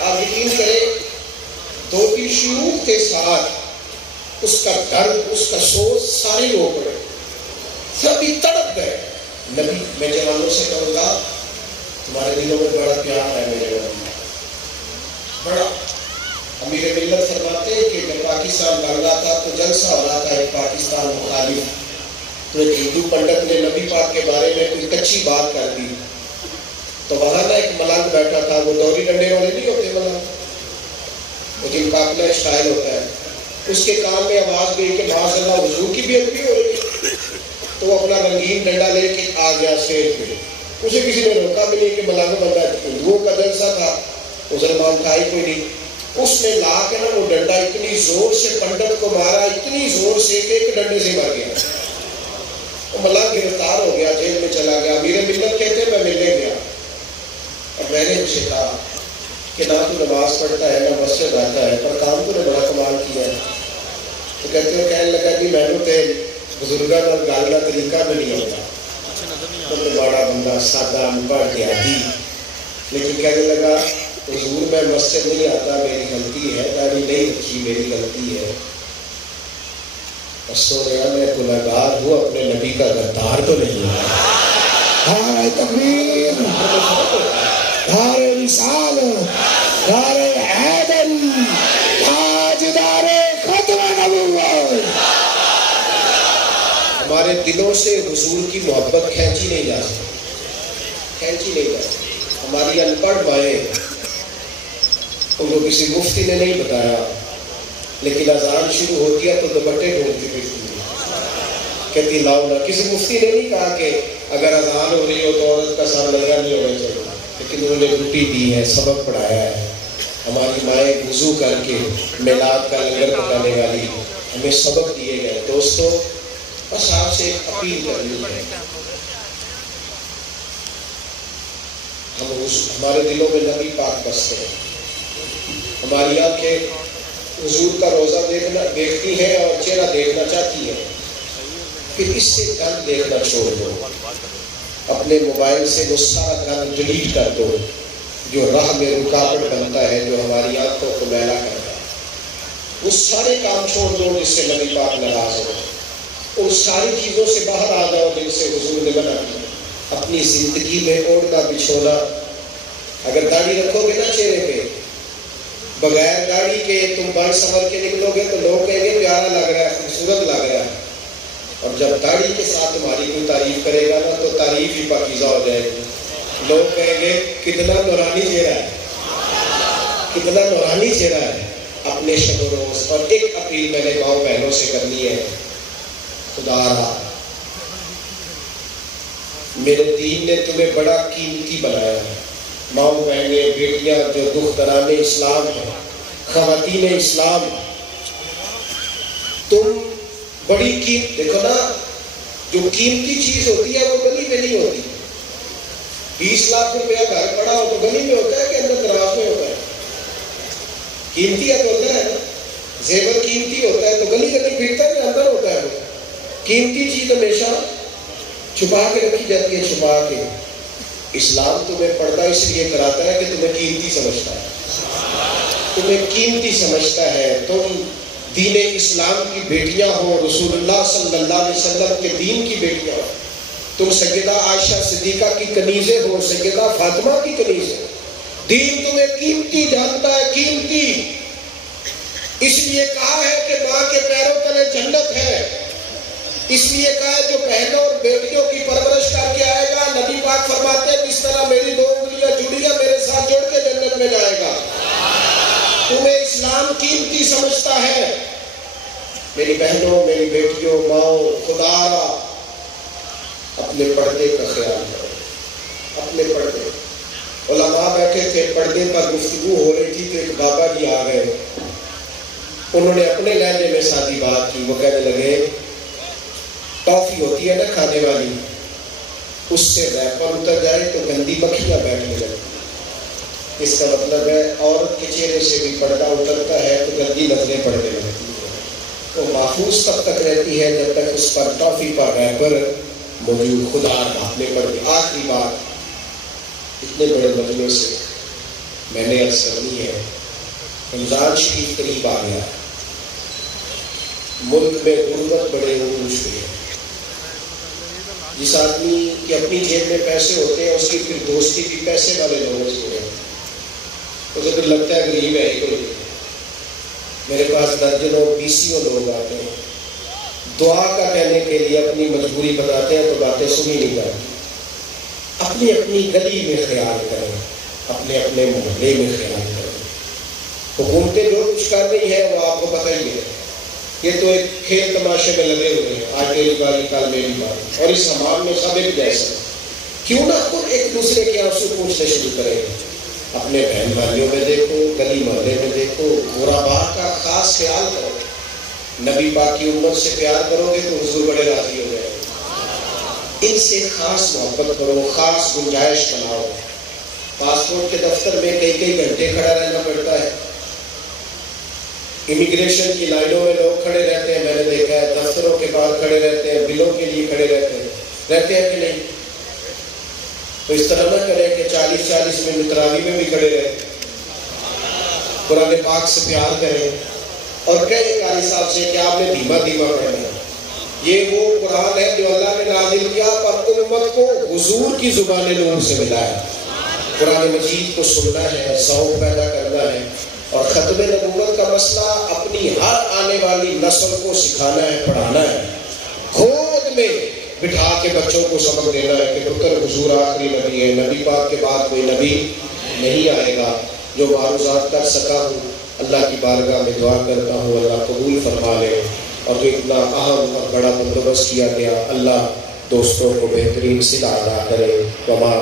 آپ یقین کریں، دو کی شیوخ کے ساتھ اس کا درد، اس کا سوچ سارے رو پڑے، سبھی تڑپ گئے۔ نبی، میں جوانوں سے کہوں گا تمہارے دلوں میں بڑا پیار ہے میرے نبی، بڑا امیر ملت فرماتے ہیں کہ جب پاکستان بن رہا تھا تو جلسہ ہو رہا تھا ایک پاکستان مخالف، تو ایک ہندو پنڈت نے نبی پاک کے بارے میں کوئی کچی بات کر دی، تو وہاں نا ایک ملنگ بیٹھا تھا، وہ دوری ڈنڈے والے نہیں ہوتے ملنگ، وہ جن کا اپنا اسٹائل ہوتا ہے، اس کے کام میں آواز گئی کہ معاذ اللہ حضور کی بھی ادبی ہو رہی ہے، تو وہ اپنا رنگین ڈنڈا لے کے آ گیا اسٹیج پہ، اسے کسی نے روکا بھی نہیں کہ ملنگ بندہ ہندوؤں کا جلسہ تھا، مسلمان تھا ہی کوئی نہیں، اس نے لا کے نا وہ ڈنڈا اتنی زور سے پنڈت کو مارا، اتنی زور سے کہ ایک ڈنڈے سے مر گیا، وہ ملنگ گرفتار ہو گیا، جیل میں چلا گیا۔ امیر ملت کہتے ہیں میں ملنے گیا اور میں نے اسے کہا کہ نہ تو نماز پڑھتا ہے نہ مسجد آتا ہے، پر کام تو نے بڑا کمال کیا ہے، تو کہتے ہیں کہنے لگا کہ میں نے بزرگاں نال گل کا طریقہ بھی نہیں ہوتا، تو بڑا بندہ سادہ انپڑھ دیہاتی، لیکن کہنے لگا حضور میں مسجد نہیں آتا، میری غلطی ہے، داڑھی نہیں رکھی میری غلطی ہے، سونے میں گنہگار ہوں، اپنے نبی کا غدار تو نہیں ہوں۔ نعرہ تکبیر، نعرہ رسال، نعرہ حیدر، تاجدار ختم نبوت۔ ہمارے دلوں سے حضور کی محبت کھینچی نہیں جا سکتی، کھینچی نہیں جا سکتی۔ ہماری ان پڑھ مائیں، ان کو کسی مفتی نے نہیں بتایا، لیکن اذان شروع ہوتی ہے تو دوپٹے ڈھونڈتی پھرتی ہے، کہتی لاؤ نا۔ کسی مفتی نے نہیں کہا کہ اگر اذان ہو رہی ہو تو عورت کا سر لگا نہیں ہونا چاہیے، لیکن انہوں نے روٹی دی ہے، سبق پڑھایا ہے۔ ہماری مائیں وضو کر کے میلاد کا لنگر پکانے والی ہمیں سبق دیے گئے۔ دوستو بس آپ سے ایک اپیل کرنی ہے، ہمارے دلوں میں نبی پاک بستے ہیں، ہماری آنکھیں حضور کا روزہ دیکھتی ہے اور چہرہ دیکھنا چاہتی ہے، پھر اس سے گند دیکھنا چھوڑ دو، اپنے موبائل سے وہ سارا گند ڈیلیٹ کر دو جو راہ میں رکاوٹ بنتا ہے، جو ہماری آنکھوں کو میلا کرتا ہے، وہ سارے کام چھوڑ دو جس سے نبی پاک ناراض ہو، ان ساری چیزوں سے باہر آ جاؤ جن سے حضور نے منع کیا۔ اپنی زندگی میں اوڑھنا بچھونا، اگر داڑھی رکھو گے نا چہرے پہ، بغیر داڑھی کے تم بن سنور کے نکلو گے تو لوگ کہیں گے پیارا لگ رہا ہے، خوبصورت لگ رہا ہے، اور جب داڑھی کے ساتھ تمہاری کوئی تعریف کرے گا نا تو تعریف ہی پاکیزہ ہو جائے گی، لوگ کہیں گے کتنا نورانی چہرہ ہے، کتنا نورانی چہرہ ہے۔ اپنے شب و روز اور ایک اپیل میں نے ماؤں بہنوں سے کرنی ہے، خدا را میرے دین نے تمہیں بڑا قیمتی بنایا ہے، ماؤں بہنیں بیٹیاں جو دختران اسلام ہیں، خواتین اسلام، تم بڑی قیمت، دیکھو نا جو قیمتی چیز ہوتی ہے وہ گلی میں نہیں ہوتی، 20 لاکھ روپیہ گھر پڑا ہو تو گلی میں ہوتا ہے کہ اندر دراز میں ہوتا ہے؟ قیمتی ہے تو ہوتا ہے نا، زیور قیمتی ہوتا ہے تو گلی گلی پھرتا ہے کہ اندر ہوتا ہے؟ وہ قیمتی چیز ہمیشہ چھپا کے رکھی جاتی ہے، چھپا کے۔ اسلام تمہیں پردہ اس لیے کراتا ہے کہ تمہیں قیمتی سمجھتا ہے، تمہیں قیمتی سمجھتا ہے، تم دین اسلام کی بیٹیاں ہو، رسول اللہ صلی اللہ علیہ وسلم کے دین کی بیٹیاں ہو، تم سیدہ عائشہ صدیقہ کی کنیزیں ہو، سیدہ فاطمہ کی کنیزیں، دین تمہیں قیمتی جانتا ہے، قیمتی، اس لیے کہا ہے کہ ماں کے پیروں تلے جنت ہے، اس لیے کہا ہے جو بہنوں اور بیٹیوں کی پرورش کر کے آئے گا، نبی پاک فرماتے ہیں جس طرح میری 2 انگلیاں جڑی ہیں میرے ساتھ جڑ کے جنت میں جائے گا۔ تمہیں اسلام قیمتی سمجھتا ہے، میری بہنوں، میری بیٹیوں، ماؤں، خدا اپنے پردے کا خیال کرو، اپنے پردے۔ علماء بیٹھے تھے، پردے پر گفتگو ہو رہی تھی تو ایک بابا جی آ گئے، انہوں نے اپنے لہجے میں سادی بات کی، وہ کہنے لگے ٹافی ہوتی ہے نا کھانے والی، اس سے ریپر اتر جائے تو گندی مکھیاں بیٹھنے لگتی، اس کا مطلب ہے عورت کے چہرے سے بھی پردہ اترتا ہے تو گندی نظریں پڑنے لگتی ہیں، وہ محفوظ تب تک رہتی ہے جب تک اس پر ٹافی پر ریپر موجود۔ خدا اپنے پردے۔ آخری بات اتنے بڑے مجمع سے میں نے عرض کرنی ہے، رمضان شریف قریب آ گیا، ملک میں غربت بڑے عروج پہ ہے، جس آدمی کی اپنی جیب میں پیسے ہوتے ہیں اس کی پھر دوستی بھی پیسے والے لوگوں سے ہوتے ہیں، اسے پھر لگتا ہے غریب ہے ہی کوئی، میرے پاس درجنوں PCO لوگ آتے ہیں، دعا کا کہنے کے لیے اپنی مجبوری بتاتے ہیں تو باتیں سنی نہیں جاتی۔ اپنی اپنی گلی میں خیال کریں، اپنے اپنے محلے میں خیال کریں۔ حکومتیں جو کچھ کر رہی ہیں وہ آپ کو پتہ ہی ہے، یہ تو ایک کھیل تماشے میں لگے ہوئے ہیں، آج میری باری کل میری باری، اور اس حمام میں سب ایک جیسا۔ کیوں نہ خود ایک دوسرے کے آنسو پوچھنے شروع کریں، اپنے بہن بھائیوں میں دیکھو، گلی محلے میں دیکھو، غرباء کا خاص خیال کرو۔ نبی پاک کی امت سے پیار کرو گے تو حضور بڑے راضی ہو جائیں گے۔ ان سے خاص محبت کرو، خاص گنجائش بناؤ۔ پاسپورٹ کے دفتر میں کئی کئی گھنٹے کھڑا رہنا پڑتا ہے، امیگریشن کی لائنوں میں لوگ کھڑے رہتے ہیں، میں نے دیکھا ہے، دفتروں کے باہر کھڑے رہتے ہیں، بلوں کے لیے کھڑے رہتے ہیں کہ نہیں؟ تو اس طرح نہ کریں کہ 40 میں تراویح میں بھی کھڑے رہیں۔ قرآن پاک سے پیار کریں اور کہیں قاری صاحب سے کہ آپ نے دھیما دھیما پڑھنا۔ یہ وہ قرآن ہے جو اللہ نے نازل کیا پر امت کو حضور کی زبان نور سے ملا ہے۔ قرآن مجید کو سننا ہے، ذوق پیدا کرنا ہے، اور ختم نبوت کا مسئلہ اپنی ہر آنے والی نسل کو سکھانا ہے، پڑھانا ہے، خود میں بٹھا کے بچوں کو سبق دینا ہے کہ پتر حضور آخری نبی ہے، نبی پاک کے بعد کوئی نبی نہیں آئے گا۔ جو معروضات کر سکا ہوں اللہ کی بارگاہ میں دعا کرتا ہوں اللہ قبول فرما لے، اور جو اتنا اہم اور بڑا بندوبست کیا گیا اللہ دوستوں کو بہترین صلہ ادا کرے۔ وما